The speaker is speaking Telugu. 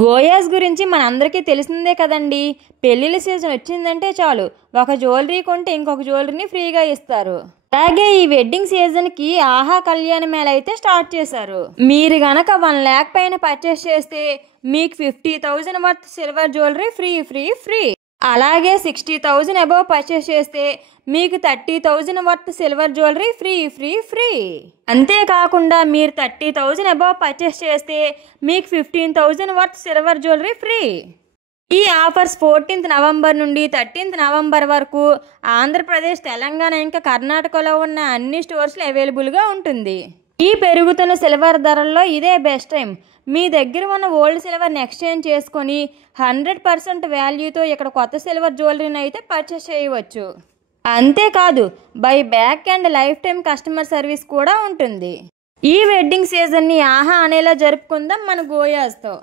గోయాస్ గురించి మనందరికీ తెలిసిందే కదండి. పెళ్ళిళ్ళ సీజన్ వచ్చిందంటే చాలు, ఒక జ్యువెలరీ కొంటే ఇంకొక జ్యువెలరీని ఫ్రీగా ఇస్తారు. అలాగే ఈ వెడ్డింగ్ సీజన్కి ఆహా కళ్యాణ మేళ అయితే స్టార్ట్ చేశారు. మీరు గనక 1 lakh పైన పర్చేస్ చేస్తే మీకు 50,000 worth silver jewellery free free free. అలాగే 60,000 అబవ్ పర్చేస్ చేస్తే మీకు 30,000 worth silver jewellery free free free. అంతేకాకుండా మీరు 30,000 అబవ్ పర్చేస్ చేస్తే మీకు 15,000 వర్త్ సిల్వర్ జ్యువెలరీ ఫ్రీ. ఈ ఆఫర్స్ 14th నవంబర్ నుండి 13th నవంబర్ వరకు ఆంధ్రప్రదేశ్, తెలంగాణ ఇంకా కర్ణాటకలో ఉన్న అన్ని స్టోర్స్లో అవైలబుల్గా ఉంటుంది. ఈ పెరుగుతున్న సిల్వర్ ధరల్లో ఇదే బెస్ట్ టైం. మీ దగ్గర ఉన్న ఓల్డ్ సిల్వర్ని ఎక్స్చేంజ్ చేసుకొని 100% వాల్యూతో ఇక్కడ కొత్త సిల్వర్ జ్యువెలరీని అయితే పర్చేస్ చేయవచ్చు. అంతేకాదు buy back and life time customer service కూడా ఉంటుంది. ఈ వెడ్డింగ్ సీజన్ని ఆహా అనేలా జరుపుకుందాం మన గోయాస్తో.